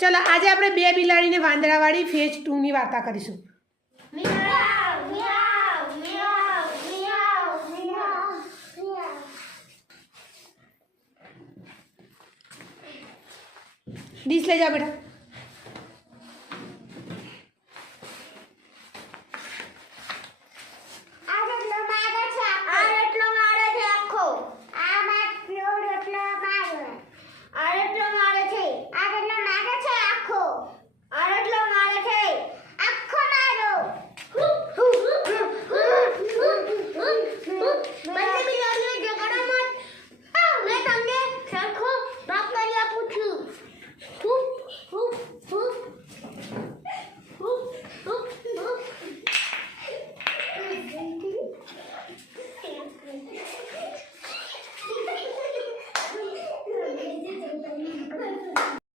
ચલો આજે આપણે બે બિલાડીને વાંદરાવાળી ફેજ ટુની વાર્તા કરીશું. ડીશ લઈ જાઓ બેટા.